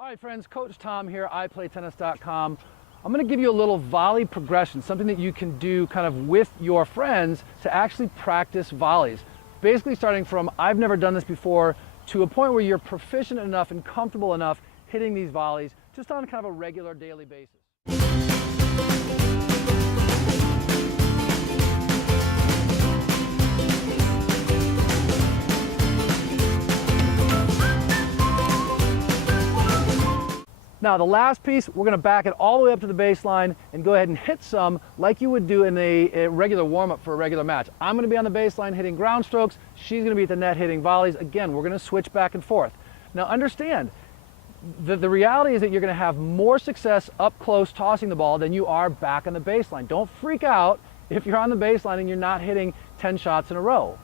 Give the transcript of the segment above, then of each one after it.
All right, friends, Coach Tom here, iplaytennis.com. I'm going to give you a little volley progression, something that you can do kind of with your friends to actually practice volleys. Basically starting from I've never done this before to a point where you're proficient enough and comfortable enough hitting these volleys just on kind of a regular daily basis. Now the last piece, we're going to back it all the way up to the baseline and go ahead and hit some like you would do in a regular warm-up for a regular match. I'm going to be on the baseline hitting ground strokes. She's going to be at the net hitting volleys. Again, we're going to switch back and forth. Now understand, the reality is that you're going to have more success up close tossing the ball than you are back on the baseline. Don't freak out if you're on the baseline and you're not hitting 10 shots in a row.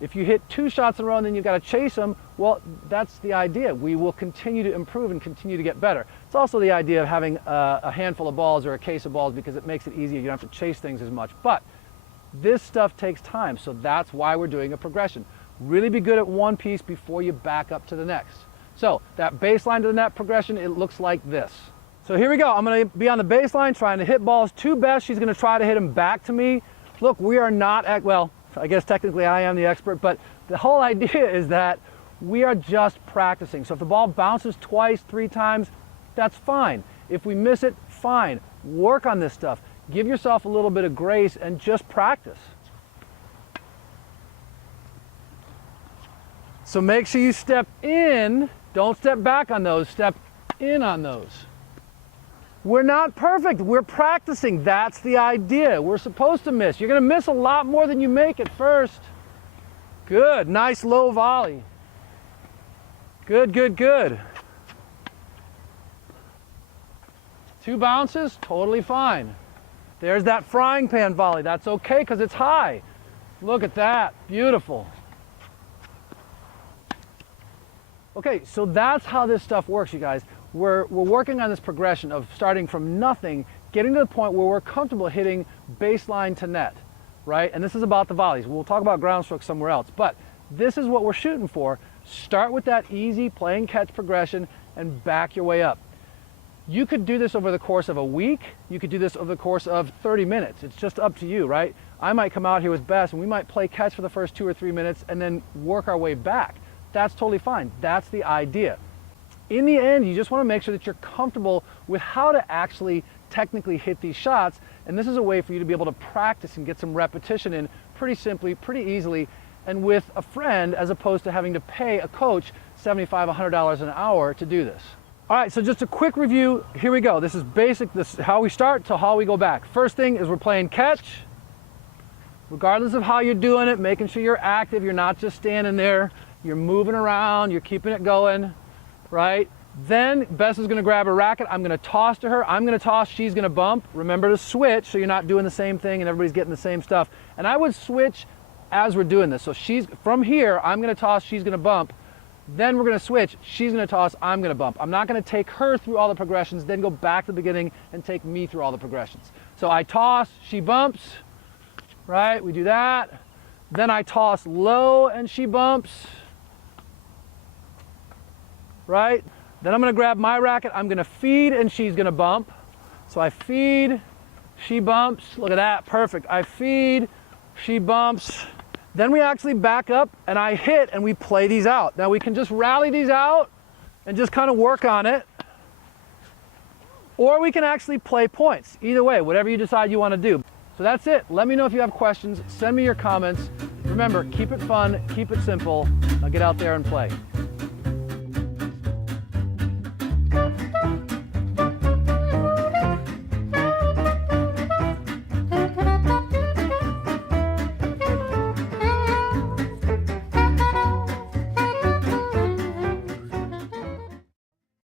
If you hit 2 shots in a row and then you've got to chase them, well, that's the idea. We will continue to improve and continue to get better. It's also the idea of having a handful of balls or a case of balls because it makes it easier. You don't have to chase things as much. But this stuff takes time, so that's why we're doing a progression. Really be good at one piece before you back up to the next. So that baseline to the net progression, it looks like this. So here we go. I'm going to be on the baseline trying to hit balls to Beth. She's going to try to hit them back to me. Look, we are not at, well, I guess technically I am the expert, but the whole idea is that we are just practicing. So if the ball bounces twice, 3 times, that's fine. If we miss it, fine. Work on this stuff. Give yourself a little bit of grace and just practice. So make sure you step in. Don't step back on those. Step in on those. We're not perfect. We're practicing. That's the idea. We're supposed to miss. You're going to miss a lot more than you make at first. Good. Nice low volley. Good, good, good. 2 bounces, totally fine. There's that frying pan volley. That's okay because it's high. Look at that. Beautiful. Okay, so that's how this stuff works, you guys. We're working on this progression of starting from nothing, getting to the point where we're comfortable hitting baseline to net, right? And this is about the volleys. We'll talk about ground strokes somewhere else, but this is what we're shooting for. Start with that easy play and catch progression and back your way up. You could do this over the course of a week. You could do this over the course of 30 minutes. It's just up to you, right? I might come out here with Bess and we might play catch for the first 2 or 3 minutes and then work our way back. That's totally fine. That's the idea. In the end, you just want to make sure that you're comfortable with how to actually technically hit these shots, and this is a way for you to be able to practice and get some repetition in pretty simply, pretty easily, and with a friend as opposed to having to pay a coach $75, $100 an hour to do this. All right, so just a quick review. Here we go. This is basic. This is how we start to how we go back. First thing is we're playing catch. Regardless of how you're doing it, making sure you're active, you're not just standing there, you're moving around, you're keeping it going. Right? Then Bess is going to grab a racket. I'm going to toss to her. I'm going to toss. She's going to bump. Remember to switch so you're not doing the same thing and everybody's getting the same stuff. And I would switch as we're doing this. So she's from here. I'm going to toss. She's going to bump. Then we're going to switch. She's going to toss. I'm going to bump. I'm not going to take her through all the progressions, then go back to the beginning and take me through all the progressions. So I toss. She bumps. Right? We do that. Then I toss low and she bumps. Right? Then I'm going to grab my racket, I'm going to feed, and she's going to bump. So I feed, she bumps. Look at that, perfect. I feed, she bumps. Then we actually back up and I hit and we play these out. Now we can just rally these out and just kind of work on it. Or we can actually play points. Either way, whatever you decide you want to do. So that's it. Let me know if you have questions. Send me your comments. Remember, keep it fun, keep it simple. Now get out there and play.